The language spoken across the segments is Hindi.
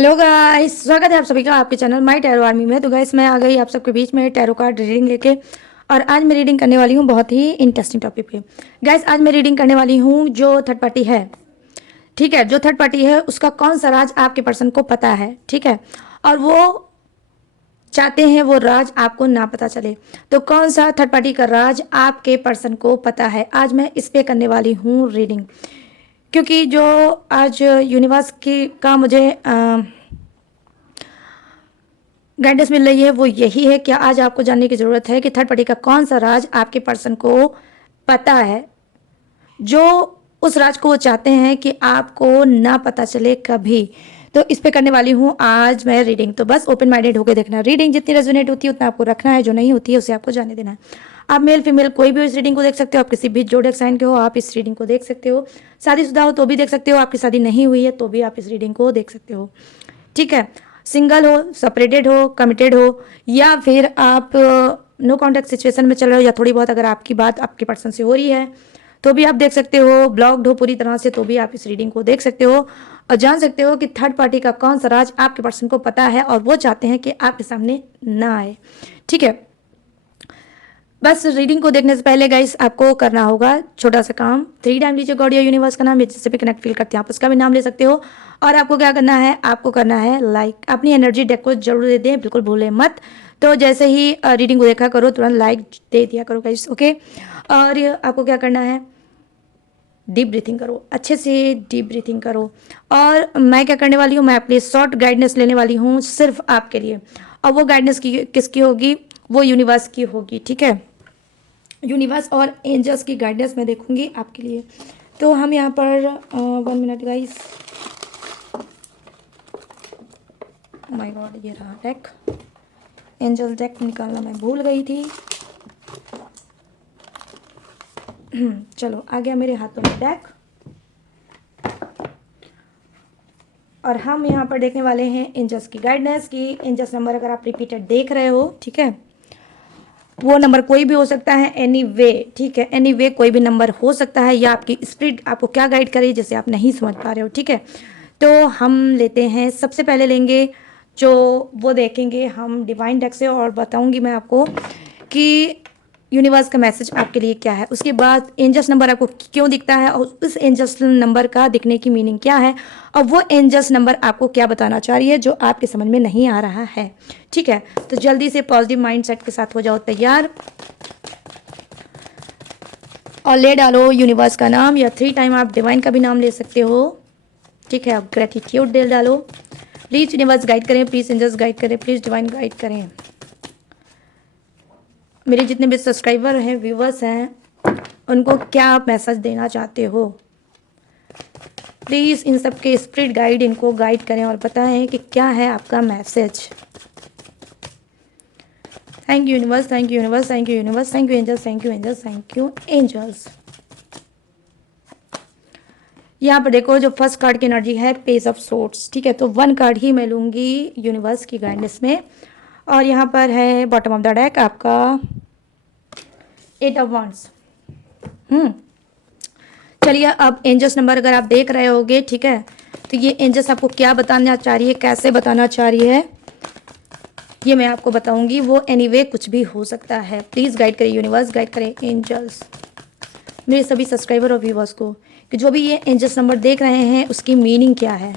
हेलो गाइस, स्वागत है आप सभी का आपके चैनल माय टैरो आर्मी में। तो गाइस मैं आ गई आप सबके बीच में टैरो कार्ड रीडिंग लेके। और आज मैं रीडिंग करने वाली हूँ बहुत ही इंटरेस्टिंग टॉपिक पे। गाइस आज मैं रीडिंग करने वाली हूँ जो थर्ड पार्टी है, ठीक है, जो थर्ड पार्टी है उसका कौन सा राज आपके पर्सन को पता है, ठीक है, और वो चाहते हैं वो राज आपको ना पता चले। तो कौन सा थर्ड पार्टी का राज आपके पर्सन को पता है, आज मैं इस पे करने वाली हूँ रीडिंग। क्योंकि जो आज यूनिवर्स की का मुझे गाइडेंस मिल रही है वो यही है कि आज आपको जानने की ज़रूरत है कि थर्ड पार्टी का कौन सा राज आपके पर्सन को पता है, जो उस राज को वो चाहते हैं कि आपको ना पता चले कभी। तो इस पे करने वाली हूँ आज मैं रीडिंग। तो बस ओपन माइंडेड होकर देखना, रीडिंग जितनी रेजोनेट होती है उतना आपको रखना है, जो नहीं होती है उसे आपको जाने देना है। आप मेल फीमेल कोई भी इस रीडिंग को देख सकते हो, आप किसी भी जोड़क साइन के हो आप इस रीडिंग को देख सकते हो, शादीशुदा हो तो भी देख सकते हो, आपकी शादी नहीं हुई है तो भी आप इस रीडिंग को देख सकते हो, ठीक है। सिंगल हो, सेपरेटेड हो, कमिटेड हो, या फिर आप नो कॉन्टैक्ट सिचुएशन में चल रहे हो, या थोड़ी बहुत अगर आपकी बात आपके पर्सन से हो रही है तो भी आप देख सकते हो, ब्लॉक्ड हो पूरी तरह से तो भी आप इस रीडिंग को देख सकते हो और जान सकते हो कि थर्ड पार्टी का कौन सा राज आपके पर्सन को पता है और वो चाहते हैं कि आपके सामने ना आए, ठीक है। बस रीडिंग को देखने से पहले गाइस आपको करना होगा छोटा सा काम। 3 टाइम लीजिए गॉड या यूनिवर्स का नाम, जिससे भी कनेक्ट फील करते हैं आप उसका भी नाम ले सकते हो। और आपको क्या करना है, आपको करना है लाइक, अपनी एनर्जी डेक को जरूर दे दें, बिल्कुल भूलें मत। तो जैसे ही रीडिंग को देखा करो तुरंत लाइक दे दिया करो गाइस, ओके। और आपको क्या करना है, डीप ब्रीथिंग करो, अच्छे से डीप ब्रीथिंग करो। और मैं क्या करने वाली हूँ, मैं अपनी शॉर्ट गाइडेंस लेने वाली हूँ सिर्फ आपके लिए। और वो गाइडेंस की किसकी होगी, वो यूनिवर्स की होगी, ठीक है। यूनिवर्स और एंजल्स की गाइडेंस मैं देखूंगी आपके लिए। तो हम यहाँ पर 1 मिनट गाइस, माय गॉड ये रहा डेक, एंजल डेक निकालना मैं भूल गई थी। चलो आ गया मेरे हाथों में डेक। और हम यहाँ पर देखने वाले हैं एंजल्स की गाइडेंस की। एंजल्स नंबर अगर आप रिपीटेड देख रहे हो, ठीक है, वो नंबर कोई भी हो सकता है, एनी वे, ठीक है, एनी वे कोई भी नंबर हो सकता है, या आपकी स्पिरिट आपको क्या गाइड करे जैसे आप नहीं समझ पा रहे हो, ठीक है। तो हम लेते हैं, सबसे पहले लेंगे जो वो देखेंगे हम डिवाइन डेक से, और बताऊंगी मैं आपको कि यूनिवर्स का मैसेज आपके लिए क्या है। उसके बाद एंजल्स नंबर आपको क्यों दिखता है और उस एंजल्स नंबर का दिखने की मीनिंग क्या है, और वो एंजल्स नंबर आपको क्या बताना चाह रही है जो आपके समझ में नहीं आ रहा है, ठीक है। तो जल्दी से पॉजिटिव माइंडसेट के साथ हो जाओ तैयार और ले डालो यूनिवर्स का नाम, या 3 टाइम आप डिवाइन का भी नाम ले सकते हो, ठीक है। आप ग्रेटिट्यूड दे डालो, प्लीज यूनिवर्स गाइड करें, प्लीज एंजल्स गाइड करें, प्लीज डिवाइन गाइड करें। मेरे जितने भी सब्सक्राइबर हैं, व्यूवर्स हैं, उनको क्या आप मैसेज देना चाहते हो, प्लीज़ इन सब के स्पिरिट गाइड इनको गाइड करें और बताएं कि क्या है आपका message. Thank you universe, thank you universe, thank you universe, thank you angels, thank you angels, thank you angels. यहाँ पर देखो जो फर्स्ट कार्ड की एनर्जी है पेज ऑफ सोर्ट्स, ठीक है। तो 1 कार्ड ही मैं लूँगी यूनिवर्स की गाइडेंस में। और यहाँ पर है बॉटम ऑफ द डेक आपका 8 ऑफ वांड्स। चलिए अब एंजल्स नंबर अगर आप देख रहे होगे, ठीक है, तो ये एंजल्स आपको क्या बताना चाह रही है, कैसे बताना चाह रही है, ये मैं आपको बताऊंगी। वो एनीवे कुछ भी हो सकता है। प्लीज़ गाइड करें यूनिवर्स, गाइड करें एंजल्स मेरे सभी सब्सक्राइबर और व्यूवर्स को, कि जो भी ये एंजल्स नंबर देख रहे हैं उसकी मीनिंग क्या है,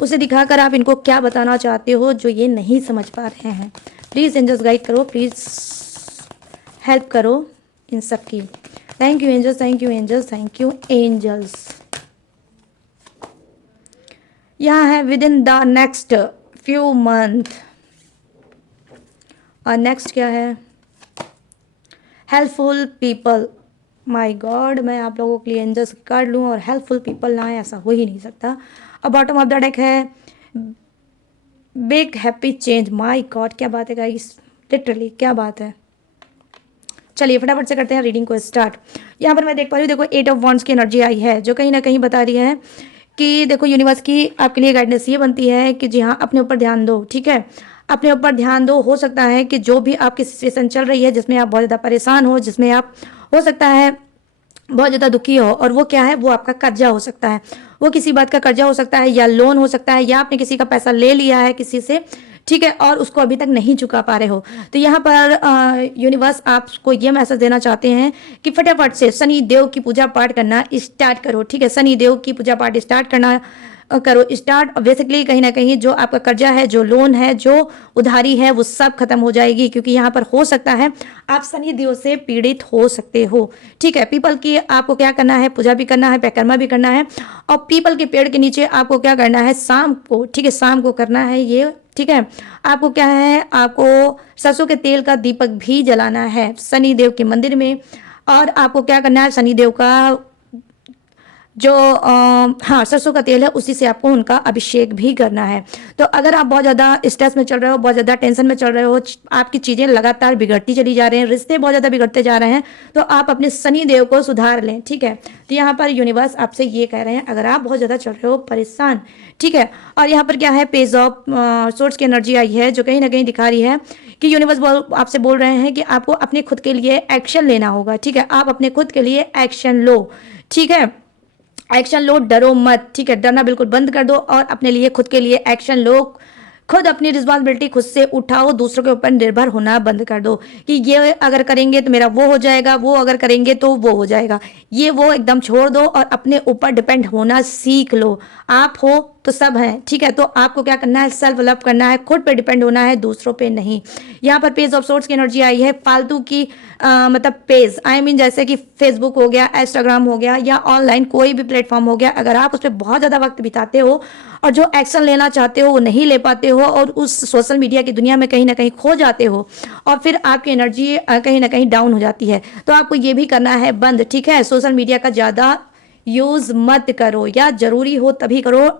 उसे दिखाकर आप इनको क्या बताना चाहते हो जो ये नहीं समझ पा रहे हैं। प्लीज़ एंजल्स गाइड करो, प्लीज़ हेल्प करो इन सब की। Thank you angels, thank you angels, thank you angels. यहाँ है within the next few month, और नेक्स्ट क्या है, हेल्पफुल पीपल। माय गॉड, मैं आप लोगों के लिए एंजल्स कार्ड लूँ और हेल्पफुल पीपल ना आए, ऐसा हो ही नहीं सकता। और बॉटम ऑफ द डेक है big happy change. My God क्या बात है गाइस, लिटरली क्या बात है। चलिए फटाफट से करते हैं रीडिंग को स्टार्ट। यहाँ पर मैं देख पा रही हूँ, देखो 8 ऑफ वॉन्ड्स की एनर्जी आई है, जो कहीं ना कहीं बता रही है कि देखो यूनिवर्स की आपके लिए गाइडेंस ये बनती है कि जी हाँ, अपने ऊपर ध्यान दो, ठीक है, अपने ऊपर ध्यान दो। हो सकता है कि जो भी आपकी सिचुएशन चल रही है जिसमें आप बहुत ज़्यादा परेशान हो, जिसमें आप हो सकता है बहुत ज़्यादा दुखी हो, और वो क्या है, वो आपका कर्जा हो सकता है, वो किसी बात का कर्जा हो सकता है, या लोन हो सकता है, या आपने किसी का पैसा ले लिया है किसी से, ठीक है, और उसको अभी तक नहीं चुका पा रहे हो। तो यहाँ पर यूनिवर्स आपको ये मैसेज देना चाहते हैं कि फटाफट से शनि देव की पूजा पाठ करना स्टार्ट करो, ठीक है, शनि देव की पूजा पाठ स्टार्ट करना करो स्टार्ट। बेसिकली कहीं ना कहीं जो आपका कर्जा है, जो लोन है, जो उधारी है, वो सब खत्म हो जाएगी, क्योंकि यहाँ पर हो सकता है आप शनि देव से पीड़ित हो सकते हो, ठीक है। पीपल की आपको क्या करना है, पूजा भी करना है, परिक्रमा भी करना है, और पीपल के पेड़ के नीचे आपको क्या करना है, शाम को, ठीक है, शाम को करना है ये, ठीक है। आपको क्या है, आपको सरसों के तेल का दीपक भी जलाना है शनि देव के मंदिर में, और आपको क्या करना है, शनि देव का जो हाँ सरसों का तेल है उसी से आपको उनका अभिषेक भी करना है। तो अगर आप बहुत ज़्यादा स्ट्रेस में चल रहे हो, बहुत ज़्यादा टेंशन में चल रहे हो, आपकी चीज़ें लगातार बिगड़ती चली जा रही हैं, रिश्ते बहुत ज़्यादा बिगड़ते जा रहे हैं, तो आप अपने शनि देव को सुधार लें, ठीक है। तो यहाँ पर यूनिवर्स आपसे ये कह रहे हैं, अगर आप बहुत ज़्यादा चल रहे हो परेशान, ठीक है, और यहाँ पर क्या है, पेज ऑफ सोर्स की एनर्जी आई है, जो कहीं ना कहीं दिखा रही है कि यूनिवर्स आपसे बोल रहे हैं कि आपको अपने खुद के लिए एक्शन लेना होगा, ठीक है। आप अपने खुद के लिए एक्शन लो, ठीक है, एक्शन लो, डरो मत, ठीक है, डरना बिल्कुल बंद कर दो और अपने लिए खुद के लिए एक्शन लो। खुद अपनी रिस्पॉन्सिबिलिटी खुद से उठाओ, दूसरों के ऊपर निर्भर होना बंद कर दो कि ये अगर करेंगे तो मेरा वो हो जाएगा, वो अगर करेंगे तो वो हो जाएगा, ये वो एकदम छोड़ दो और अपने ऊपर डिपेंड होना सीख लो। आप हो तो सब हैं, ठीक है। तो आपको क्या करना है, सेल्फ लव करना है, खुद पे डिपेंड होना है, दूसरों पे नहीं। यहाँ पर पेज ऑफ सोर्ट्स की एनर्जी आई है, फालतू की मतलब पेज, आई मीन जैसे कि फेसबुक हो गया, इंस्टाग्राम हो गया, या ऑनलाइन कोई भी प्लेटफॉर्म हो गया, अगर आप उस पर बहुत ज़्यादा वक्त बिताते हो और जो एक्शन लेना चाहते हो वो नहीं ले पाते हो, और उस सोशल मीडिया की दुनिया में कहीं ना कहीं खो जाते हो, और फिर आपकी एनर्जी कहीं ना कहीं डाउन हो जाती है, तो आपको ये भी करना है बंद, ठीक है। सोशल मीडिया का ज़्यादा यूज़ मत करो, या ज़रूरी हो तभी करो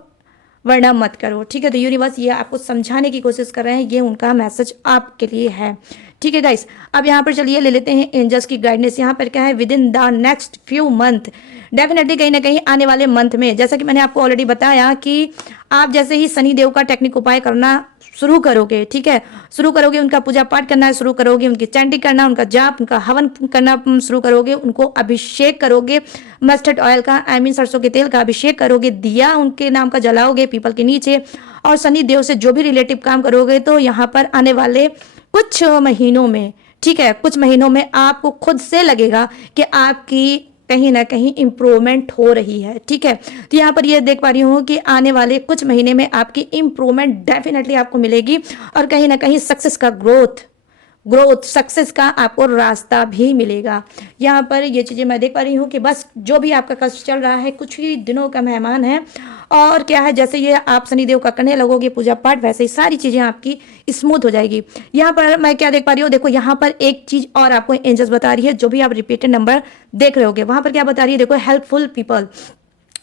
वरना मत करो, ठीक है। तो यूनिवर्स ये आपको समझाने की कोशिश कर रहे हैं, ये उनका मैसेज आपके लिए है, ठीक है गाइस। अब यहाँ पर चलिए ले लेते हैं एंजल्स की गाइडेंस। यहाँ पर क्या है, within the next few month, definitely कहीं ना कहीं आने वाले मंथ में, जैसा कि मैंने आपको ऑलरेडी बताया कि आप जैसे ही शनि देव का टेक्निक उपाय करना शुरू करोगे, ठीक है, शुरू करोगे, उनका पूजा पाठ करना शुरू करोगे, उनकी चैंटिंग करना, उनका जाप, उनका हवन करना शुरू करोगे, उनको अभिषेक करोगे मस्टर्ड ऑयल का, आई मीन सरसों के तेल का अभिषेक करोगे, दिया उनके नाम का जलाओगे पीपल के नीचे, और शनि देव से जो भी रिलेटिव काम करोगे, तो यहाँ पर आने वाले कुछ महीनों में, ठीक है, कुछ महीनों में आपको खुद से लगेगा कि आपकी कहीं ना कहीं इम्प्रूवमेंट हो रही है, ठीक है। तो यहाँ पर ये देख पा रही हूँ कि आने वाले कुछ महीने में आपकी इम्प्रूवमेंट डेफिनेटली आपको मिलेगी, और कहीं ना कहीं सक्सेस का ग्रोथ सक्सेस का आपको रास्ता भी मिलेगा। यहाँ पर ये चीज़ें मैं देख पा रही हूँ कि बस जो भी आपका कष्ट चल रहा है कुछ ही दिनों का मेहमान है, और क्या है, जैसे ये आप शनिदेव का करने लगोगे पूजा पाठ, वैसे ही सारी चीज़ें आपकी स्मूथ हो जाएगी। यहाँ पर मैं क्या देख पा रही हूँ, देखो यहाँ पर एक चीज़ और आपको एंजल्स बता रही है, जो भी आप रिपीटेड नंबर देख रहे होगे, वहाँ पर क्या बता रही है, देखो हेल्पफुल पीपल,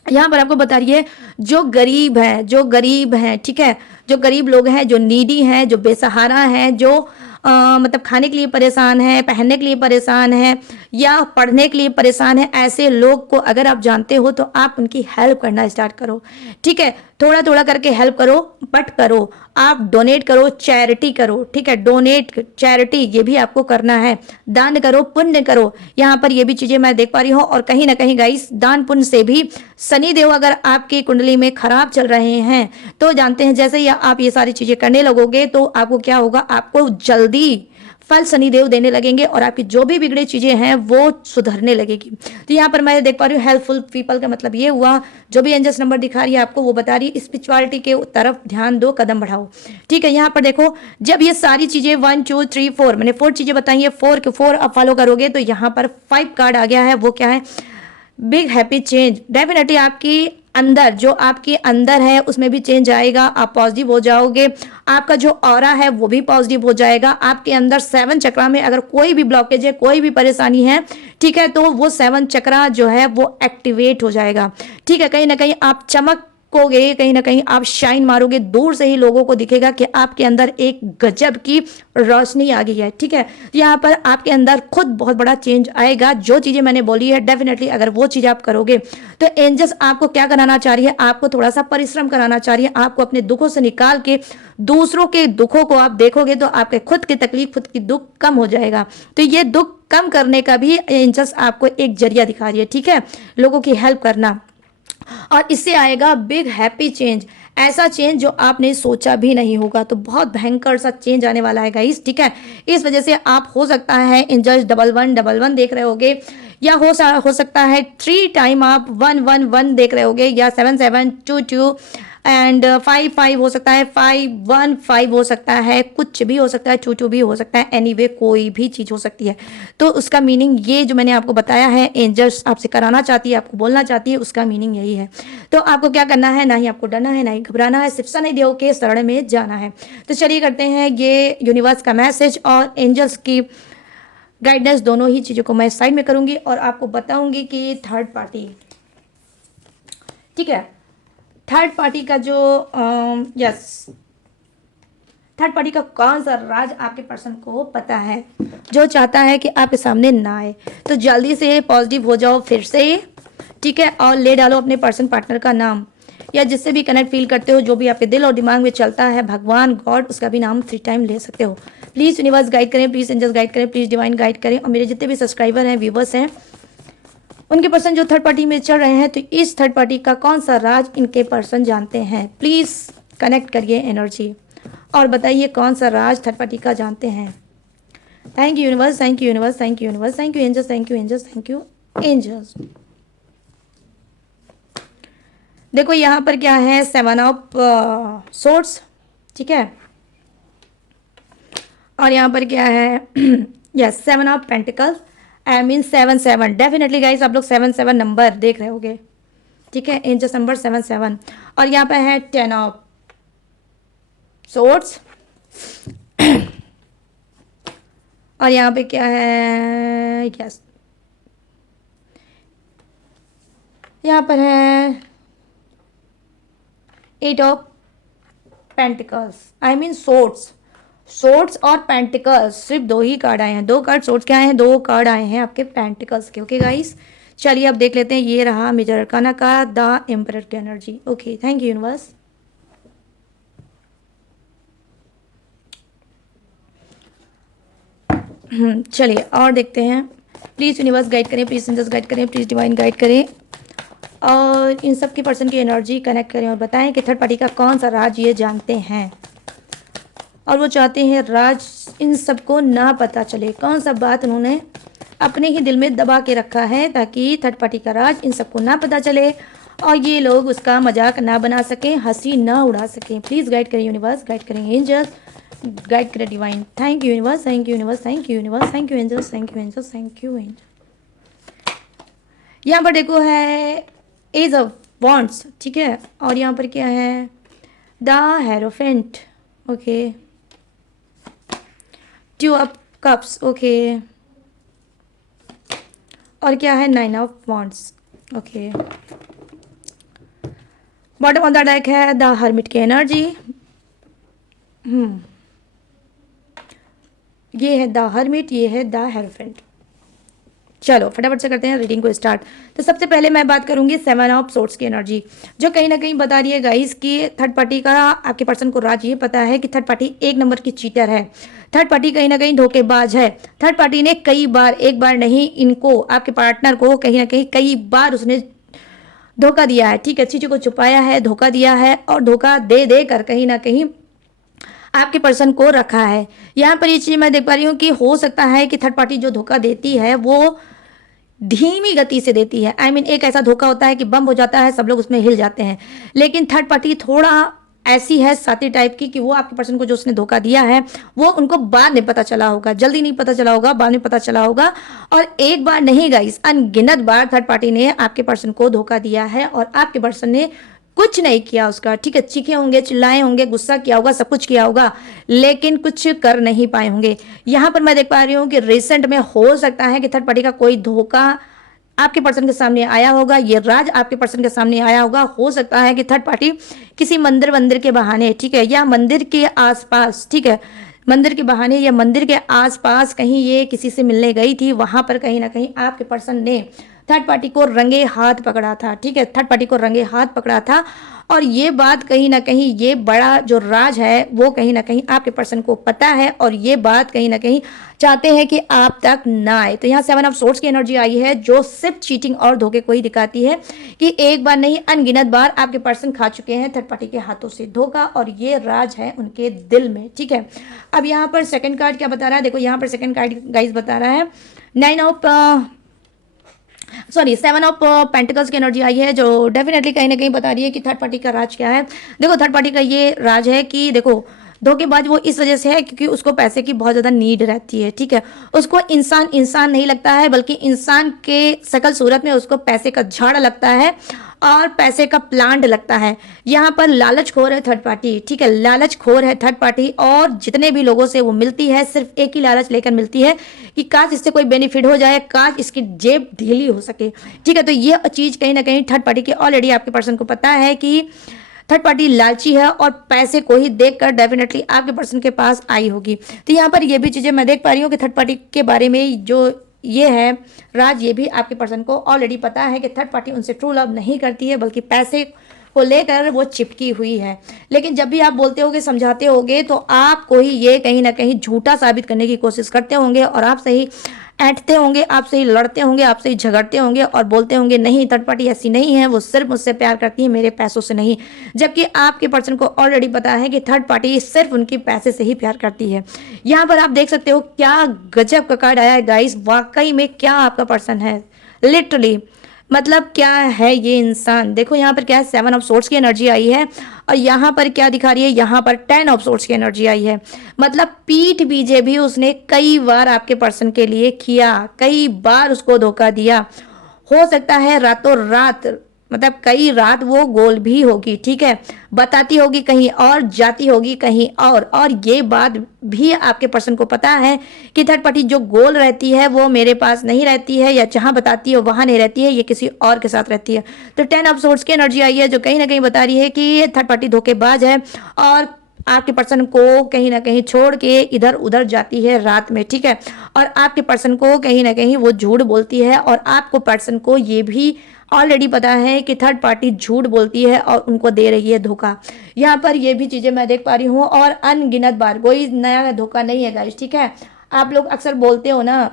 यहाँ पर आपको बता रही है जो गरीब हैं, ठीक है, जो गरीब लोग हैं, जो नीडी हैं, जो बेसहारा हैं, जो मतलब खाने के लिए परेशान है, पहनने के लिए परेशान है, या पढ़ने के लिए परेशान है, ऐसे लोग को अगर आप जानते हो तो आप उनकी हेल्प करना स्टार्ट करो, ठीक है। थोड़ा थोड़ा करके हेल्प करो, बट करो, आप डोनेट करो, चैरिटी करो, ठीक है, डोनेट चैरिटी ये भी आपको करना है, दान करो, पुण्य करो। यहाँ पर ये भी चीज़ें मैं देख पा रही हूँ, और कहीं ना कहीं गाइस दान पुण्य से भी शनि देव अगर आपकी कुंडली में खराब चल रहे हैं तो जानते हैं, जैसे ही आप ये सारी चीज़ें करने लगोगे तो आपको क्या होगा, आपको जल्दी फल शनिदेव देने लगेंगे, और आपकी जो भी बिगड़ी चीजें हैं वो सुधरने लगेगी। तो यहाँ पर मैं देख पा रही हूँ हेल्पफुल पीपल का मतलब ये हुआ, जो भी एंजल्स नंबर दिखा रही है आपको वो बता रही है स्पिरिचुअलिटी के तरफ ध्यान दो, कदम बढ़ाओ, ठीक है। यहाँ पर देखो जब ये सारी चीजें 1 2 3 4 मैंने 4 चीजें बताई है, 4 के 4 आप फॉलो करोगे तो यहाँ पर 5 कार्ड आ गया है। वो क्या है, बिग हैप्पी चेंज। डेफिनेटली आपकी अंदर जो आपके अंदर है उसमें भी चेंज आएगा, आप पॉजिटिव हो जाओगे, आपका जो ऑरा है वो भी पॉजिटिव हो जाएगा। आपके अंदर 7 चक्रा में अगर कोई भी ब्लॉकेज है, कोई भी परेशानी है, ठीक है, तो वो 7 चक्रा जो है वो एक्टिवेट हो जाएगा, ठीक है। कहीं ना कहीं आप चमक कोगे, कहीं ना कहीं आप शाइन मारोगे, दूर से ही लोगों को दिखेगा कि आपके अंदर एक गजब की रोशनी आ गई है। ठीक है, यहाँ पर आपके अंदर खुद बहुत बड़ा चेंज आएगा। जो चीज़ें मैंने बोली है डेफिनेटली अगर वो चीज़ आप करोगे तो एंजल्स आपको क्या कराना चाह रही है, आपको थोड़ा सा परिश्रम कराना चाह रही है। आपको अपने दुखों से निकाल के दूसरों के दुखों को आप देखोगे तो आपके खुद की तकलीफ, खुद की दुख कम हो जाएगा। तो ये दुख कम करने का भी एंजल्स आपको एक जरिया दिखा रही है। ठीक है, लोगों की हेल्प करना, और इससे आएगा बिग हैप्पी चेंज, ऐसा चेंज जो आपने सोचा भी नहीं होगा। तो बहुत भयंकर सा चेंज आने वाला है गाइस। ठीक है, इस वजह से आप हो सकता है एंजल्स 1111 देख रहे होगे, या हो सकता है 3 टाइम आप 111 देख रहे होगे, या 7722 एंड 55 हो सकता है, 515 हो सकता है, कुछ भी हो सकता है, 22 भी हो सकता है, एनीवे कोई भी चीज़ हो सकती है। तो उसका मीनिंग ये जो मैंने आपको बताया है, एंजल्स आपसे कराना चाहती है, आपको बोलना चाहती है, उसका मीनिंग यही है। तो आपको क्या करना है, ना ही आपको डरना है, ना ही घबराना है, सिर्फ शनिदेव के शरण में जाना है। तो चलिए करते हैं ये यूनिवर्स का मैसेज और एंजल्स की गाइडेंस, दोनों ही चीज़ों को मैं साइड में करूँगी और आपको बताऊँगी कि थर्ड पार्टी, ठीक है, थर्ड पार्टी का जो यस थर्ड पार्टी का कौन सा राज आपके पर्सन को पता है, जो चाहता है कि आपके सामने ना आए। तो जल्दी से पॉजिटिव हो जाओ फिर से, ठीक है, और ले डालो अपने पर्सन पार्टनर का नाम, या जिससे भी कनेक्ट फील करते हो, जो भी आपके दिल और दिमाग में चलता है, भगवान, गॉड, उसका भी नाम 3 टाइम ले सकते हो। प्लीज़ यूनिवर्स गाइड करें, प्लीज़ एंजल्स गाइड करें, प्लीज़ डिवाइन गाइड करें। और मेरे जितने भी सब्सक्राइबर हैं, व्यूवर्स हैं, उनके पर्सन जो थर्ड पार्टी में चल रहे हैं, तो इस थर्ड पार्टी का कौन सा राज इनके पर्सन जानते हैं। प्लीज़ कनेक्ट करिए एनर्जी और बताइए कौन सा राज थर्ड पार्टी का जानते हैं। Thank you universe, thank you universe, thank you universe, thank you angels, thank you angels, thank you angels. देखो यहाँ पर क्या है, 7 ऑफ सोर्ड्स, ठीक है, और यहाँ पर क्या है, yes 7 of pentacles, I mean 7 definitely guys आप लोग 7 नंबर देख रहे होगे, ठीक है, एंजल्स नंबर 7। और यहाँ पे है 10 ऑफ सोर्ड्स, और यहाँ पे क्या है, यस यहाँ पर है 8 of pentacles, I mean swords और पेंटिकल्स, सिर्फ 2 ही कार्ड आए हैं। 2 कार्ड सोर्ड्स के आए हैं, 2 कार्ड आए हैं आपके पेंटिकल्स के। ओके गाइस, चलिए अब देख लेते हैं। ये रहा मेजर अरकाना का द एम्परर की energy. Okay, thank you universe. चलिए और देखते हैं। प्लीज़ यूनिवर्स गाइड करें, प्लीज़ एंजल्स गाइड करें, प्लीज़ डिवाइन गाइड करें, और इन सब की पर्सन की एनर्जी कनेक्ट करें और बताएं कि थर्ड पार्टी का कौन सा राज ये जानते हैं और वो चाहते हैं राज इन सबको ना पता चले। कौन सा बात उन्होंने अपने ही दिल में दबा के रखा है ताकि थर्ड पार्टी का राज इन सबको ना पता चले और ये लोग उसका मजाक ना बना सकें, हंसी ना उड़ा सकें। प्लीज़ गाइड करें यूनिवर्स, गाइड करें एंजल्स, गाइड करें divine. Thank you universe, thank you universe, thank you universe, thank you angels, thank you angels, thank you angels. यहाँ पर देखो है एज ऑफ वॉन्ड्स, ठीक है, और यहाँ पर क्या है the hierophant, okay, 2 of cups, okay, और क्या है 9 of wands, okay. Bottom of the deck है द हर्मिट की एनर्जी, ये है द हर्मिट, ये है द हेरोफेंट। चलो फटाफट से करते हैं रीडिंग को स्टार्ट। तो सबसे पहले मैं बात करूंगी 7 ऑफ सोर्ड्स की एनर्जी, जो कहीं ना कहीं बता रही है गाइस कि थर्ड पार्टी का आपके पर्सन को राज ये पता है कि थर्ड पार्टी 1 नंबर की चीटर है। थर्ड पार्टी कहीं ना कहीं धोखेबाज है। थर्ड पार्टी ने कई बार, एक बार नहीं, इनको आपके पार्टनर को कहीं ना कहीं कई बार उसने धोखा दिया है, ठीक है, चीज़ों को छुपाया है, धोखा दिया है और धोखा दे दे कर कहीं ना कहीं आपके पर्सन को रखा है। यहाँ पर ये चीज़ मैं देख पा रही हूँ कि हो सकता है कि थर्ड पार्टी जो धोखा देती है वो धीमी गति से देती है। आई मीन एक ऐसा धोखा होता है कि बम हो जाता है, सब लोग उसमें हिल जाते हैं, लेकिन थर्ड पार्टी थोड़ा ऐसी है साथी टाइप की कि वो आपके पर्सन को जो उसने धोखा दिया है वो उनको बाद में पता चला होगा, जल्दी नहीं पता चला होगा, बाद में पता चला होगा। और एक बार नहीं गाइस, अनगिनत बार थर्ड पार्टी ने आपके पर्सन को धोखा दिया है और आपके पर्सन ने कुछ नहीं किया उसका, ठीक है, चीखे होंगे, चिल्लाए होंगे, गुस्सा किया होगा, सब कुछ किया होगा, लेकिन कुछ कर नहीं पाए होंगे। यहाँ पर मैं देख पा रही हूँ कि रिसेंट में हो सकता है कि थर्ड पार्टी का कोई धोखा आपके पर्सन के सामने आया होगा, ये राज आपके पर्सन के सामने आया होगा। हो सकता है कि थर्ड पार्टी किसी मंदिर के बहाने, ठीक है, या मंदिर के आसपास, ठीक है, मंदिर के बहाने या मंदिर के आसपास कहीं ये किसी से मिलने गई थी, वहां पर कहीं ना कहीं आपके पर्सन ने थर्ड पार्टी को रंगे हाथ पकड़ा था, ठीक है, थर्ड पार्टी को रंगे हाथ पकड़ा था। और ये बात कहीं ना कहीं, ये बड़ा जो राज है वो कहीं ना कहीं आपके पर्सन को पता है, और ये बात कहीं ना कहीं चाहते हैं कि आप तक ना आए। तो यहाँ 7 ऑफ सोर्ड्स की एनर्जी आई है, जो सिर्फ चीटिंग और धोखे को ही दिखाती है कि एक बार नहीं अनगिनत बार आपके पर्सन खा चुके हैं थर्ड पार्टी के हाथों से धोखा, और ये राज है उनके दिल में, ठीक है। अब यहाँ पर सेकंड कार्ड क्या बता रहा है, देखो यहाँ पर सेकंड कार्ड गाइस बता रहा है 7 ऑफ पेंटिकल्स की एनर्जी आई है, जो डेफिनेटली कहीं ना कहीं बता रही है कि थर्ड पार्टी का राज क्या है। देखो थर्ड पार्टी का ये राज है कि देखो धोखेबाज वो इस वजह से है क्योंकि उसको पैसे की बहुत ज़्यादा नीड रहती है, ठीक है। उसको इंसान इंसान नहीं लगता है, बल्कि इंसान के शकल सूरत में उसको पैसे का झाड़ लगता है और पैसे का प्लांट लगता है। यहाँ पर लालच खोर है थर्ड पार्टी, ठीक है, लालच खोर है थर्ड पार्टी, और जितने भी लोगों से वो मिलती है सिर्फ एक ही लालच लेकर मिलती है कि काश इससे कोई बेनिफिट हो जाए, काश इसकी जेब ढीली हो सके, ठीक है। तो ये चीज़ कहीं ना कहीं थर्ड पार्टी की ऑलरेडी आपके पर्सन को पता है कि थर्ड पार्टी लालची है और पैसे को ही देखकर डेफिनेटली आपके पर्सन के पास आई होगी। तो यहाँ पर ये भी चीज़ें मैं देख पा रही हूँ कि थर्ड पार्टी के बारे में जो ये है राज, ये भी आपके पर्सन को ऑलरेडी पता है कि थर्ड पार्टी उनसे ट्रू लव नहीं करती है, बल्कि पैसे को लेकर वो चिपकी हुई है। लेकिन जब भी आप बोलते होगे, समझाते होगे, तो आपको ही ये कहीं ना कहीं झूठा साबित करने की कोशिश करते होंगे, और आपसे ही ऐंठते होंगे, आपसे ही लड़ते होंगे, आपसे ही झगड़ते होंगे, और बोलते होंगे नहीं थर्ड पार्टी ऐसी नहीं है, वो सिर्फ मुझसे प्यार करती है, मेरे पैसों से नहीं। जबकि आपके पर्सन को ऑलरेडी पता है कि थर्ड पार्टी सिर्फ उनकी पैसे से ही प्यार करती है। यहाँ पर आप देख सकते हो क्या गजब का कार्ड आया है गाइस, वाकई में क्या आपका पर्सन है, लिटरली मतलब क्या है ये इंसान। देखो यहाँ पर क्या है, 7 ऑफ सोर्ड्स की एनर्जी आई है, और यहाँ पर क्या दिखा रही है, यहाँ पर 10 ऑफ सोर्ड्स की एनर्जी आई है। मतलब पीठ पीछे भी उसने कई बार आपके पर्सन के लिए किया, कई बार उसको धोखा दिया। हो सकता है रातों रात, मतलब कई रात वो गोल भी होगी, ठीक है, बताती होगी कहीं और, जाती होगी कहीं और ये बात भी आपके पर्सन को पता है कि थर्ड पार्टी जो गोल रहती है वो मेरे पास नहीं रहती है, या जहां बताती है वहां नहीं रहती है, ये किसी और के साथ रहती है। तो 10 ऑफ सोर्ड्स की एनर्जी आई है, जो कहीं ना कहीं बता रही है कि थर्ड पार्टी धोखेबाज है, और आपके पर्सन को कहीं ना कहीं छोड़ के इधर उधर जाती है रात में, ठीक है, और आपके पर्सन को कहीं ना कहीं वो झूठ बोलती है, और आपको पर्सन को ये भी ऑलरेडी पता है कि थर्ड पार्टी झूठ बोलती है और उनको दे रही है धोखा। यहाँ पर ये भी चीज़ें मैं देख पा रही हूँ, और अनगिनत बार, कोई नया धोखा नहीं है गाइस, ठीक है। आप लोग अक्सर बोलते हो ना,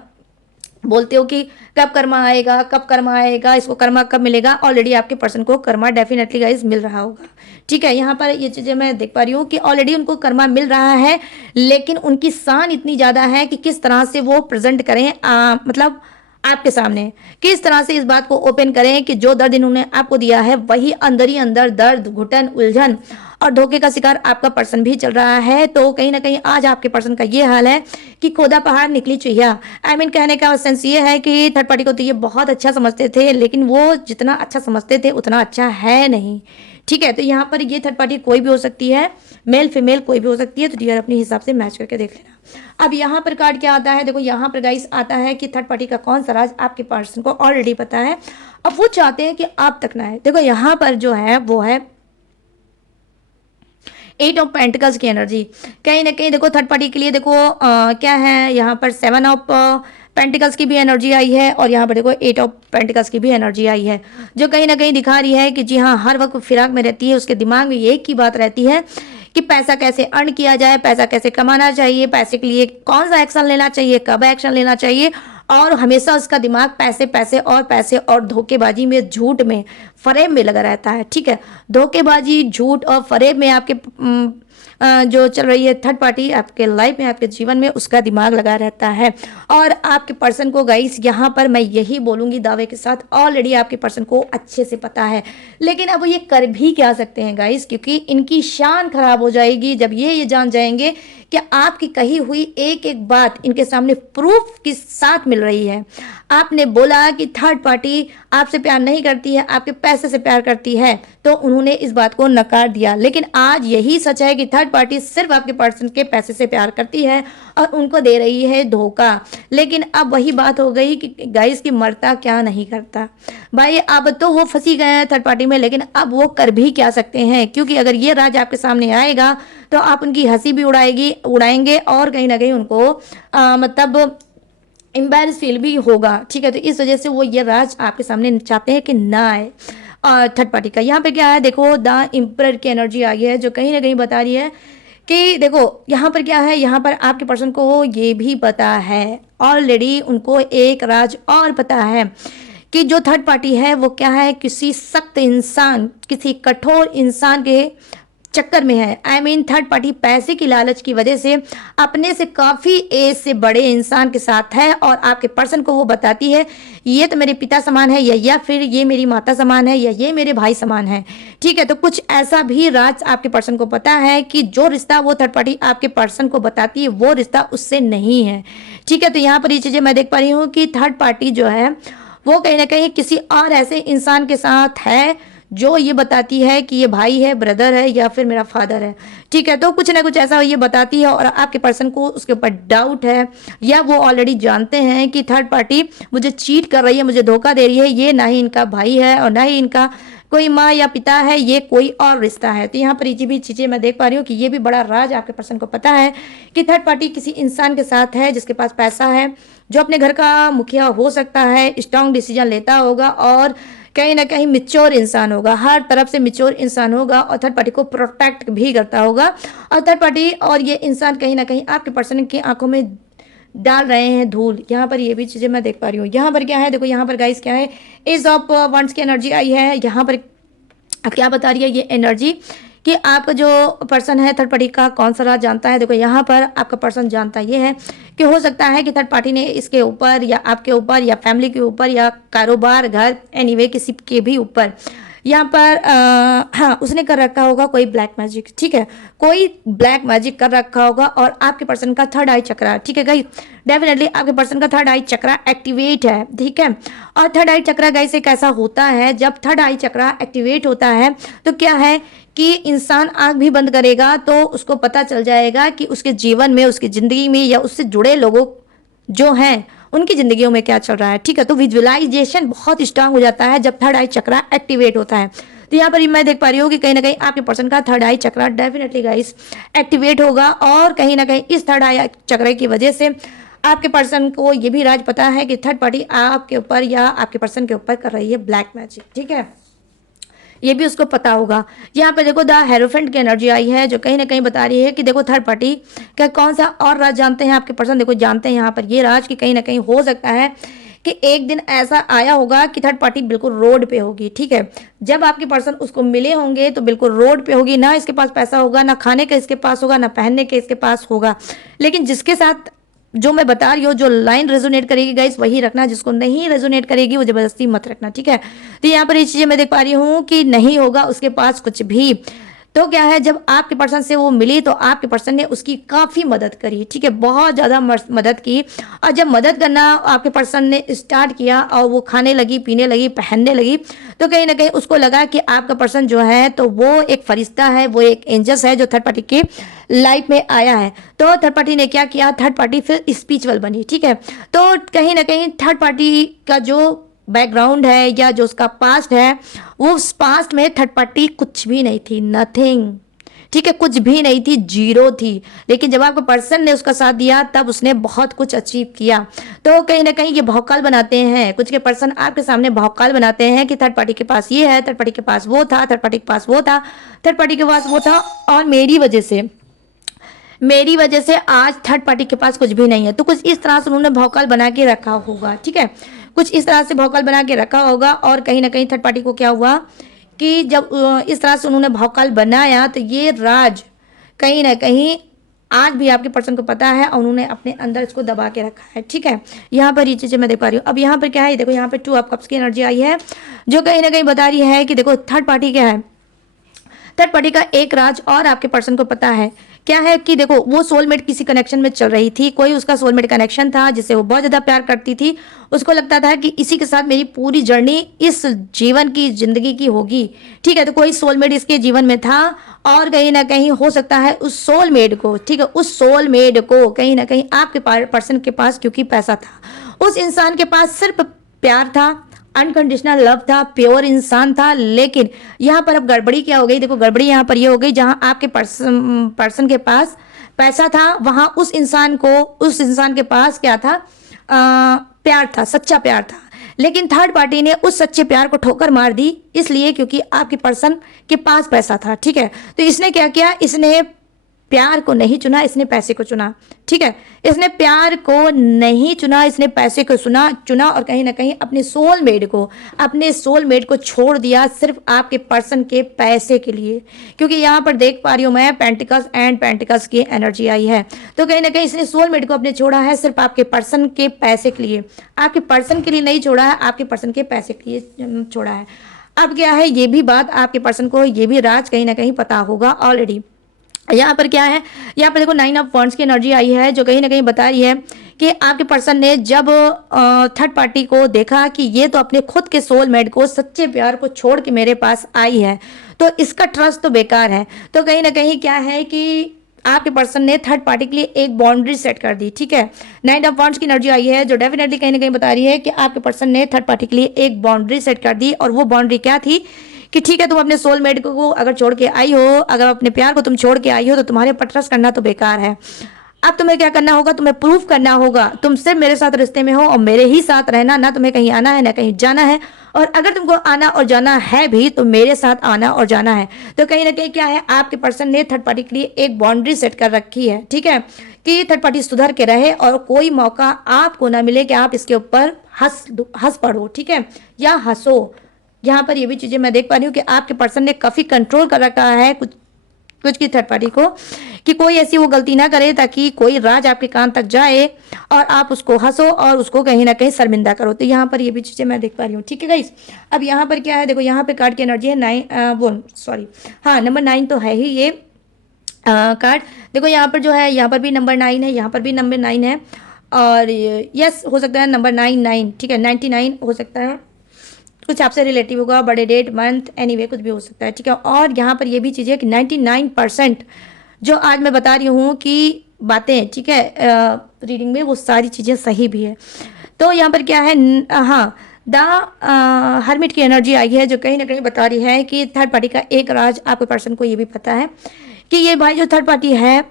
बोलते हो कि कब कर्मा आएगा, कब कर्मा आएगा, इसको कर्मा कब मिलेगा। ऑलरेडी आपके पर्सन को कर्मा डेफिनेटली गाइस मिल रहा होगा, ठीक है। यहाँ पर ये चीज़ें मैं देख पा रही हूँ कि ऑलरेडी उनको कर्मा मिल रहा है, लेकिन उनकी शान इतनी ज़्यादा है कि किस तरह से वो प्रेजेंट करें, मतलब आपके सामने किस तरह से इस बात को ओपन करें कि जो दर्द इन्होंने आपको दिया है वही अंदर ही अंदर दर्द, घुटन, उलझन और धोखे का शिकार आपका पर्सन भी चल रहा है। तो कहीं ना कहीं आज आपके पर्सन का ये हाल है कि खोदा पहाड़ निकली चुहिया। कहने का सेंस ये है कि थर्ड पार्टी को तो ये बहुत अच्छा समझते थे, लेकिन वो जितना अच्छा समझते थे उतना अच्छा है नहीं, ठीक है। तो यहाँ पर ये थर्ड पार्टी कोई भी हो सकती है, मेल फीमेल कोई भी हो सकती है, तो डियर अपने हिसाब से मैच करके देख लेना। अब यहाँ पर कार्ड क्या आता है, देखो यहाँ पर गाइस आता है कि थर्ड पार्टी का कौन सा राज आपके पर्सन को ऑलरेडी पता है, अब वो चाहते हैं कि आप तक ना है। देखो यहाँ पर जो है वो है 8 ऑफ पेंटिकल्स की एनर्जी। कहीं ना कहीं देखो थर्ड पार्टी के लिए देखो क्या है, यहाँ पर 7 ऑफ पेंटिकल्स की भी एनर्जी आई है, और यहाँ पर देखो 8 ऑफ पेंटिकल्स की भी एनर्जी आई है, जो कहीं ना कहीं दिखा रही है कि जी हाँ हर वक्त फिराक में रहती है, उसके दिमाग में एक ही बात रहती है कि पैसा कैसे अर्न किया जाए, पैसा कैसे कमाना चाहिए, पैसे के लिए कौन सा एक्शन लेना चाहिए, कब एक्शन लेना चाहिए, और हमेशा उसका दिमाग पैसे पैसे और धोखेबाजी में, झूठ में, फरेब में लगा रहता है, ठीक है। धोखेबाजी, झूठ और फरेब में आपके जो चल रही है थर्ड पार्टी आपके लाइफ में, आपके जीवन में, उसका दिमाग लगा रहता है। और आपके पर्सन को गाइस यहाँ पर मैं यही बोलूँगी दावे के साथ, ऑलरेडी आपके पर्सन को अच्छे से पता है, लेकिन अब ये कर भी क्या सकते हैं गाइस, क्योंकि इनकी शान खराब हो जाएगी जब ये जान जाएंगे कि आपकी कही हुई एक एक बात इनके सामने प्रूफ के साथ मिल रही है। आपने बोला कि थर्ड पार्टी आपसे प्यार नहीं करती है, आपके पैसे से प्यार करती है, तो उन्होंने इस बात को नकार दिया। लेकिन आज यही सच है कि थर्ड पार्टी सिर्फ आपके पर्सन के पैसे से प्यार करती है और उनको दे रही है धोखा। लेकिन अब वही बात हो गई कि गाइस की मरता क्या नहीं करता। भाई अब तो वो फंसी गए हैं थर्ड पार्टी में, लेकिन अब वो कर भी क्या सकते हैं, क्योंकि अगर ये राज आपके सामने आएगा तो आप उनकी हंसी भी उड़ाएंगे और कहीं ना कहीं उनको मतलब एम्बेरस फील भी होगा। ठीक है, तो इस वजह से वो ये राज आपके सामने चाहते हैं कि ना आए। और थर्ड पार्टी का यहाँ पे क्या है, देखो द एम्परर की एनर्जी आई है जो कहीं ना कहीं बता रही है कि देखो यहाँ पर क्या है, यहाँ पर आपके पर्सन को ये भी पता है ऑलरेडी, उनको एक राज और पता है कि जो थर्ड पार्टी है वो क्या है, किसी सख्त इंसान, किसी कठोर इंसान के चक्कर में है। आई मीन थर्ड पार्टी पैसे की लालच की वजह से अपने से काफ़ी एज से बड़े इंसान के साथ है और आपके पर्सन को वो बताती है ये तो मेरे पिता समान है, या फिर ये मेरी माता समान है, या ये मेरे भाई समान है। ठीक है, तो कुछ ऐसा भी राज आपके पर्सन को पता है कि जो रिश्ता वो थर्ड पार्टी आपके पर्सन को बताती है वो रिश्ता उससे नहीं है। ठीक है, तो यहाँ पर ये चीज़ें मैं देख पा रही हूँ कि थर्ड पार्टी जो है वो कहीं ना कहीं किसी और ऐसे इंसान के साथ है जो ये बताती है कि ये भाई है, ब्रदर है, या फिर मेरा फादर है। ठीक है, तो कुछ ना कुछ ऐसा ये बताती है और आपके पर्सन को उसके ऊपर डाउट है, या वो ऑलरेडी जानते हैं कि थर्ड पार्टी मुझे चीट कर रही है, मुझे धोखा दे रही है, ये ना ही इनका भाई है और ना ही इनका कोई माँ या पिता है, ये कोई और रिश्ता है। तो यहाँ पर ये भी चीज़ें मैं देख पा रही हूँ कि ये भी बड़ा राज आपके पर्सन को पता है कि थर्ड पार्टी किसी इंसान के साथ है जिसके पास पैसा है, जो अपने घर का मुखिया हो सकता है, स्ट्रांग डिसीजन लेता होगा और कहीं ना कहीं मिच्योर इंसान होगा, हर तरफ से मिच्योर इंसान होगा और थर्ड पार्टी को प्रोटेक्ट भी करता होगा। और थर्ड पार्टी और ये इंसान कहीं ना कहीं आपके पर्सन की आंखों में डाल रहे हैं धूल। यहाँ पर ये भी चीज़ें मैं देख पा रही हूँ। यहाँ पर क्या है, देखो यहाँ पर गाइस क्या है, एज ऑफ वंड्स की एनर्जी आई है। यहाँ पर क्या बता रही है ये एनर्जी कि आपका जो पर्सन है थर्ड पार्टी का कौन सा राज जानता है। देखो यहाँ पर आपका पर्सन जानता ये है कि हो सकता है कि थर्ड पार्टी ने इसके ऊपर या आपके ऊपर या फैमिली के ऊपर या कारोबार, घर, एनीवे किसी के भी ऊपर यहाँ पर हाँ उसने कर रखा होगा कोई ब्लैक मैजिक। ठीक है, कोई ब्लैक मैजिक कर रखा होगा और आपके पर्सन का थर्ड आई चक्रा, ठीक है गाइस, डेफिनेटली आपके पर्सन का थर्ड आई चक्रा एक्टिवेट है। ठीक है, और थर्ड आई चक्रा गाइस से कैसा होता है, जब थर्ड आई चक्रा एक्टिवेट होता है तो क्या है कि इंसान आंख भी बंद करेगा तो उसको पता चल जाएगा कि उसके जीवन में, उसकी ज़िंदगी में या उससे जुड़े लोगों जो हैं उनकी ज़िंदगियों में क्या चल रहा है। ठीक है, तो विजुअलाइजेशन बहुत स्ट्रांग हो जाता है जब थर्ड आई चक्रा एक्टिवेट होता है। तो यहाँ पर मैं देख पा रही हूँ कि कहीं ना कहीं आपके पर्सन का थर्ड आई चक्रा डेफिनेटली गाइस एक्टिवेट होगा और कहीं ना कहीं इस थर्ड आई चक्र की वजह से आपके पर्सन को ये भी राज पता है कि थर्ड पार्टी आपके ऊपर या आपके पर्सन के ऊपर कर रही है ब्लैक मैजिक। ठीक है, ये भी उसको पता होगा। यहाँ पे देखो द हेरोफेंट की एनर्जी आई है जो कहीं ना कहीं बता रही है कि देखो थर्ड पार्टी का कौन सा और राज जानते हैं आपके पर्सन। देखो जानते हैं यहाँ पर ये राज कि कहीं ना कहीं हो सकता है कि एक दिन ऐसा आया होगा कि थर्ड पार्टी बिल्कुल रोड पे होगी। ठीक है, जब आपके पर्सन उसको मिले होंगे तो बिल्कुल रोड पे होगी, ना इसके पास पैसा होगा, ना खाने का इसके पास होगा, ना पहनने के इसके पास होगा। लेकिन जिसके साथ जो मैं बता रही हूँ, जो लाइन रेजोनेट करेगी गाइस वही रखना, जिसको नहीं रेजोनेट करेगी वो जबरदस्ती मत रखना। ठीक है, तो यहाँ पर ये चीज़ें मैं देख पा रही हूँ कि नहीं होगा उसके पास कुछ भी। तो क्या है, जब आपके पर्सन से वो मिली तो आपके पर्सन ने उसकी काफ़ी मदद करी। ठीक है, बहुत ज़्यादा मदद की। और जब मदद करना आपके पर्सन ने स्टार्ट किया और वो खाने लगी, पीने लगी, पहनने लगी, तो कहीं ना कहीं उसको लगा कि आपका पर्सन जो है तो वो एक फरिश्ता है, वो एक एंजल्स है जो थर्ड पार्टी के लाइफ में आया है। तो थर्ड पार्टी ने क्या किया, थर्ड पार्टी फिर स्पिरिचुअल बनी। ठीक है, तो कहीं ना कहीं थर्ड पार्टी का जो बैकग्राउंड है या जो उसका पास्ट है, वो उस पास्ट में थर्ड पार्टी कुछ भी नहीं थी, नथिंग। ठीक है, कुछ भी नहीं थी, जीरो थी। लेकिन जब आपका पर्सन ने उसका साथ दिया तब उसने बहुत कुछ अचीव किया। तो कहीं ना कहीं ये भौकाल बनाते हैं, कुछ के पर्सन आपके सामने भौकाल बनाते हैं कि थर्ड पार्टी के पास ये है, थर्ड पार्टी के पास वो था, थर्ड पार्टी के पास वो था, थर्ड पार्टी के पास वो था, और मेरी वजह से आज थर्ड पार्टी के पास कुछ भी नहीं है। तो कुछ इस तरह से उन्होंने भौकाल बना के रखा होगा। ठीक है, कुछ इस तरह से भौकाल बना के रखा होगा और कहीं ना कहीं थर्ड पार्टी को क्या हुआ कि जब इस तरह से उन्होंने भौकाल बनाया तो ये राज कहीं ना कहीं आज भी आपके पर्सन को पता है और उन्होंने अपने अंदर इसको दबा के रखा है। ठीक है, यहाँ पर ये चीज़ें मैं देख पा रही हूँ। अब यहाँ पर क्या है, देखो यहाँ पर 2 ऑफ कप्स की एनर्जी आई है जो कहीं ना कहीं बता रही है कि देखो थर्ड पार्टी क्या है, थर्ड पार्टी का एक राज और आपके पर्सन को पता है क्या है कि देखो वो सोलमेट किसी कनेक्शन में चल रही थी, कोई उसका सोलमेट कनेक्शन था जिससे वो बहुत ज़्यादा प्यार करती थी। उसको लगता था कि इसी के साथ मेरी पूरी जर्नी इस जीवन की ज़िंदगी की होगी, ठीक है। तो कोई सोलमेट इसके जीवन में था और कहीं ना कहीं हो सकता है उस सोलमेट को, ठीक है, उस सोलमेट को कहीं ना कहीं आपके पर्सन के पास क्योंकि पैसा था, उस इंसान के पास सिर्फ प्यार था, अनकंडीशनल लव था, प्योर इंसान था। लेकिन यहाँ पर अब गड़बड़ी क्या हो गई, देखो गड़बड़ी यहाँ पर ये हो गई, जहाँ आपके पर्सन के पास पैसा था, वहाँ उस इंसान के पास क्या था, प्यार था, सच्चा प्यार था। लेकिन थर्ड पार्टी ने उस सच्चे प्यार को ठोकर मार दी, इसलिए क्योंकि आपके पर्सन के पास पैसा था, ठीक है। तो इसने क्या किया, इसने प्यार को नहीं चुना, इसने पैसे को चुना, ठीक है। इसने प्यार को नहीं चुना, इसने पैसे को चुना और कहीं ना कहीं अपने सोलमेट को छोड़ दिया सिर्फ आपके पर्सन के पैसे के लिए। क्योंकि यहाँ पर देख पा रही हूँ मैं पेंटिकल्स एंड पेंटिकल्स की एनर्जी आई है, तो कहीं ना कहीं इसने सोलमेट को अपने छोड़ा है सिर्फ आपके पर्सन के पैसे के लिए। आपके पर्सन के लिए नहीं छोड़ा है, आपके पर्सन के पैसे के लिए छोड़ा है। अब क्या है, ये भी बात आपके पर्सन को, ये भी राज कहीं ना कहीं पता होगा ऑलरेडी। यहाँ पर क्या है, यहाँ पर देखो 9 ऑफ वॉन्ड्स की एनर्जी आई है, जो कहीं ना कहीं बता रही है कि आपके पर्सन ने जब थर्ड पार्टी को देखा कि ये तो अपने खुद के सोलमेट को, सच्चे प्यार को छोड़ के मेरे पास आई है, तो इसका ट्रस्ट तो बेकार है। तो कहीं ना कहीं क्या है कि आपके पर्सन ने थर्ड पार्टी के लिए एक बाउंड्री सेट कर दी, ठीक है। 9 ऑफ वॉन्ड्स की एनर्जी आई है, जो डेफिनेटली कहीं ना कहीं बता रही है कि आपके पर्सन ने थर्ड पार्टी के लिए एक बाउंड्री सेट कर दी। और वो बाउंड्री क्या थी कि ठीक है, तुम अपने सोलमेट को अगर छोड़ के आई हो, अगर अपने प्यार को तुम छोड़ के आई हो, तो तुम्हारे पर ट्रस्ट करना तो बेकार है। अब तुम्हें क्या करना होगा, तुम्हें प्रूफ करना होगा तुम सिर्फ मेरे साथ रिश्ते में हो और मेरे ही साथ रहना, ना तुम्हें कहीं आना है ना कहीं जाना है। और अगर तुमको आना और जाना है भी तो मेरे साथ आना और जाना है। तो कहीं ना कहीं क्या है, आपके पर्सन ने थर्ड पार्टी के लिए एक बाउंड्री सेट कर रखी है, ठीक है, कि थर्ड पार्टी सुधर के रहे और कोई मौका आपको ना मिले कि आप इसके ऊपर हंस पड़ो, ठीक है, या हंसो। यहाँ पर ये भी चीज़ें मैं देख पा रही हूँ कि आपके पर्सन ने काफ़ी कंट्रोल कर रखा है कुछ की थर्ड पार्टी को, कि कोई ऐसी वो गलती ना करे ताकि कोई राज आपके कान तक जाए और आप उसको हंसो और उसको कहीं ना कहीं शर्मिंदा करो। तो यहाँ पर ये भी चीज़ें मैं देख पा रही हूँ, ठीक है गाइस। अब यहाँ पर क्या है, देखो यहाँ पे कार्ड की एनर्जी है नंबर 9 तो है ही ये कार्ड। देखो यहाँ पर जो है, यहाँ पर भी नंबर 9 है, यहाँ पर भी नंबर 9 है, और यस हो सकता है नंबर 9, ठीक है, 99 हो सकता है, कुछ आपसे रिलेटिव होगा, बड़े डेट मंथ एनीवे कुछ भी हो सकता है, ठीक है। और यहाँ पर ये भी चीज़ है कि 99% जो आज मैं बता रही हूँ कि बातें, ठीक है, रीडिंग में वो सारी चीज़ें सही भी है। तो यहाँ पर क्या है, हाँ, द हर्मिट की एनर्जी आई है, जो कहीं ना कहीं बता रही है कि थर्ड पार्टी का एक राज आपके पर्सन को ये भी पता है कि ये भाई जो थर्ड पार्टी है,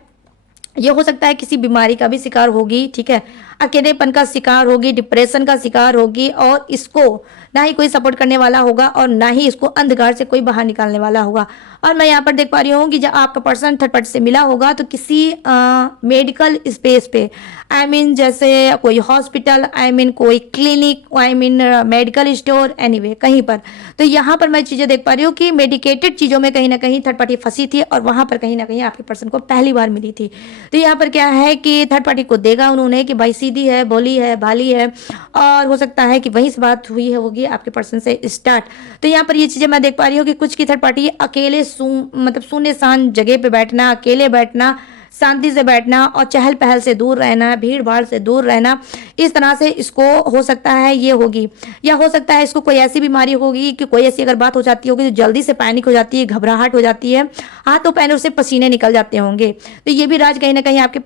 ये हो सकता है किसी बीमारी का भी शिकार होगी, ठीक है, अकेलेपन का शिकार होगी, डिप्रेशन का शिकार होगी, और इसको ना ही कोई सपोर्ट करने वाला होगा और ना ही इसको अंधकार से कोई बाहर निकालने वाला होगा। और मैं यहाँ पर देख पा रही हूँ कि जब आपका पर्सन थर्ड पार्टी से मिला होगा तो किसी मेडिकल स्पेस पे, आई मीन जैसे कोई हॉस्पिटल, आई मीन कोई clinic, I mean medical store, anyway कहीं पर। तो यहाँ पर मैं चीज़ें देख पा रही हूँ कि मेडिकेटेड चीज़ों में कहीं ना कहीं थर्ड पार्टी फंसी थी और वहाँ पर कहीं ना कहीं आपके पर्सन को पहली बार मिली थी। तो यहाँ पर क्या है कि थर्ड पार्टी को देगा उन्होंने कि भाई सीधी है, भोली है, भाली है, और हो सकता है कि वहीं से बात हुई है होगी आपके पर्सन से स्टार्ट। तो यहाँ पर ये चीज़ें मैं देख पा रही हूँ कि कुछ की थर्ड पार्टी अकेले मतलब सुनसान जगह पे बैठना, अकेले बैठना, शांति से बैठना और चहल पहल से दूर रहना, भीड़ भाड़ से दूर रहना, इस तरह से इसको हो सकता है ये होगी। या हो सकता है इसको कोई ऐसी बीमारी होगी कि कोई ऐसी अगर बात हो जाती होगी तो जल्दी से पैनिक हो जाती है, घबराहट हो जाती है, हाथों पैरों से पसीने निकल जाते होंगे। तो ये भी राज कहीं ना कहीं आपके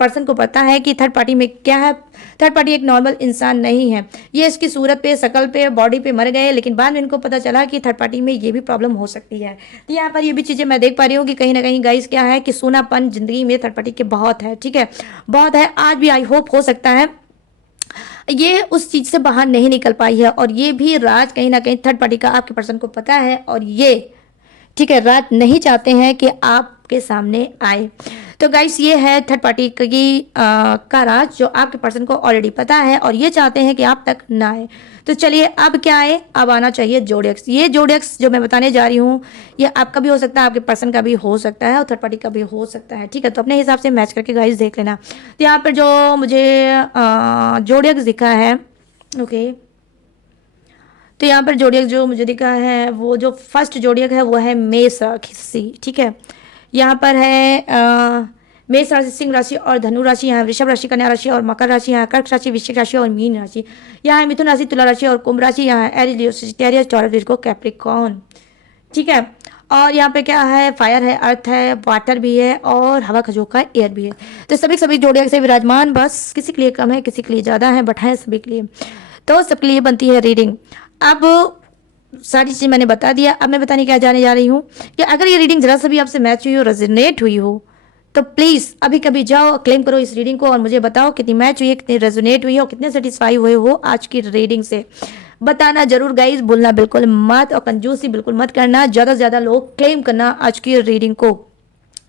पर्सन को पता है कि थर्ड पार्टी में क्या है। थर्ड पार्टी एक नॉर्मल इंसान नहीं है, ये इसकी सूरत पे, शकल पे, बॉडी पे मर गए, लेकिन बाद में इनको पता चला कि थर्ड पार्टी में ये भी प्रॉब्लम हो सकती है। तो यहाँ पर ये भी चीज़ें मैं देख पा रही हूँ कि कहीं ना कहीं गाइस क्या है कि सूनापन जिंदगी में थर्ड पार्टी के बहुत है, ठीक है, बहुत है। आज भी आई होप हो सकता है ये उस चीज़ से बाहर नहीं निकल पाई है, और ये भी राज कहीं ना कहीं थर्ड पार्टी का आपके पर्सन को पता है, और ये ठीक है राज नहीं चाहते हैं कि आपके सामने आए। तो गाइस ये है थर्ड पार्टी का राज जो आपके पर्सन को ऑलरेडी पता है और ये चाहते हैं कि आप तक ना आए। तो चलिए अब क्या आए, अब आना चाहिए जोडियक्स। ये जोडियक्स जो मैं बताने जा रही हूँ ये आपका भी हो सकता है, आपके पर्सन का भी हो सकता है और थर्ड पार्टी का भी हो सकता है, ठीक है। तो अपने हिसाब से मैच करके गाइस देख लेना। तो यहाँ पर जो मुझे जोडियक्स दिखा है, ओके, तो यहाँ पर जोडियक जो मुझे दिखा है वो जो फर्स्ट जोडियक है वो है मेष राशि, ठीक है। यहाँ पर है मेष राशि, सिंह राशि और धनु राशि, यहाँ वृषभ राशि, कन्या राशि और मकर राशि, यहाँ कर्क राशि, वृश्चिक राशि और मीन राशि, यहाँ है मिथुन राशि, तुला राशि और कुंभ राशि, यहाँ है एरीज, लियो, सजिटेरियस, टॉरस, विर्गो, कैप्रिकॉर्न। ठीक है। और यहाँ पे क्या है, फायर है, अर्थ है, वाटर भी है और हवा खजोका है, एयर भी है। तो सभी जोड़े से विराजमान, बस किसी के लिए कम है, किसी के लिए ज़्यादा है, बट है सभी के लिए। तो सबके लिए बनती है रीडिंग। अब सारी चीज़ मैंने बता दिया। अब मैं बताने क्या जाने जा रही हूँ कि अगर ये रीडिंग जरा सा भी आपसे मैच हुई हो, रेजोनेट हुई हो, तो प्लीज़ अभी कभी जाओ, क्लेम करो इस रीडिंग को और मुझे बताओ कितनी मैच हुई है, कितनी रेजोनेट हुई है और कितने सेटिस्फाई हुए हो आज की रीडिंग से। बताना जरूर गाइज, भूलना बिल्कुल मत और कंजूसी बिल्कुल मत करना। ज़्यादा से ज़्यादा लोग क्लेम करना आज की रीडिंग को,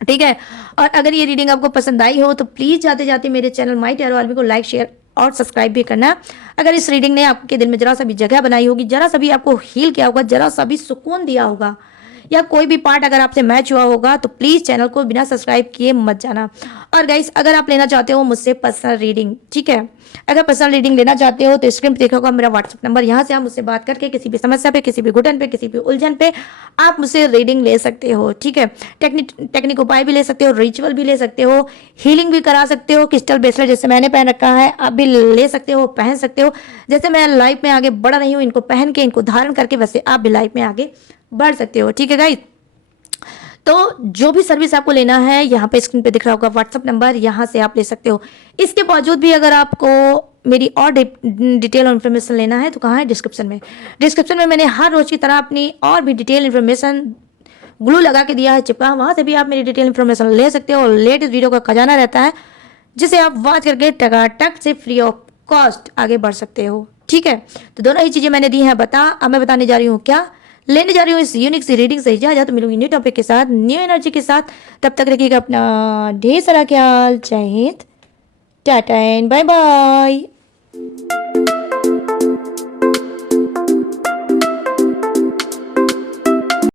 ठीक है। और अगर ये रीडिंग आपको पसंद आई हो तो प्लीज़ जाते जाते मेरे चैनल माई टैरो आर्मी को लाइक, शेयर और सब्सक्राइब भी करना। अगर इस रीडिंग ने आपके दिल में जरा सा भी जगह बनाई होगी, जरा सा भी आपको हील किया होगा, जरा सा भी सुकून दिया होगा, या कोई भी पार्ट अगर आपसे मैच हुआ होगा, तो प्लीज़ चैनल को बिना सब्सक्राइब किए मत जाना। और गाइस, अगर आप लेना चाहते हो मुझसे पर्सनल रीडिंग, ठीक है, अगर पर्सनल रीडिंग लेना चाहते हो तो स्क्रीन पे देखा होगा मेरा व्हाट्सएप नंबर, यहाँ से आप मुझसे बात करके किसी भी समस्या पे, किसी भी घुटन पे, किसी भी उलझन पे आप मुझसे रीडिंग ले सकते हो, ठीक है। टेक्निक उपाय भी ले सकते हो, रिचुअल भी ले सकते हो, हीलिंग भी करा सकते हो, क्रिस्टल ब्रेसलेट जैसे मैंने पहन रखा है आप भी ले सकते हो, पहन सकते हो। जैसे मैं लाइफ में आगे बढ़ रही हूँ इनको पहन के, इनको धारण करके, वैसे आप भी लाइफ में आगे बढ़ सकते हो, ठीक है गाइस। तो जो भी सर्विस आपको लेना है, यहाँ पे स्क्रीन पे दिख रहा होगा व्हाट्सअप नंबर, यहाँ से आप ले सकते हो। इसके बावजूद भी अगर आपको मेरी और डिटेल और इन्फॉर्मेशन लेना है तो कहाँ है, डिस्क्रिप्शन में मैंने हर रोज की तरह अपनी और भी डिटेल इन्फॉर्मेशन ग्लू लगा के दिया है, चिपका, वहाँ से भी आप मेरी डिटेल इन्फॉर्मेशन ले सकते हो। लेटेस्ट वीडियो का खजाना रहता है जिसे आप वॉच करके टकाटक से फ्री ऑफ कॉस्ट आगे बढ़ सकते हो, ठीक है। तो दोनों ही चीज़ें मैंने दी हैं। अब मैं बताने जा रही हूँ क्या लेने जा रही हूँ इस यूनिक सी रीडिंग से इजाजत। मिलूंगी न्यू टॉपिक के साथ, न्यू एनर्जी के साथ। तब तक रखिएगा अपना ढेर सारा ख्याल। जय हिंद, टाटा एंड बाय बाय।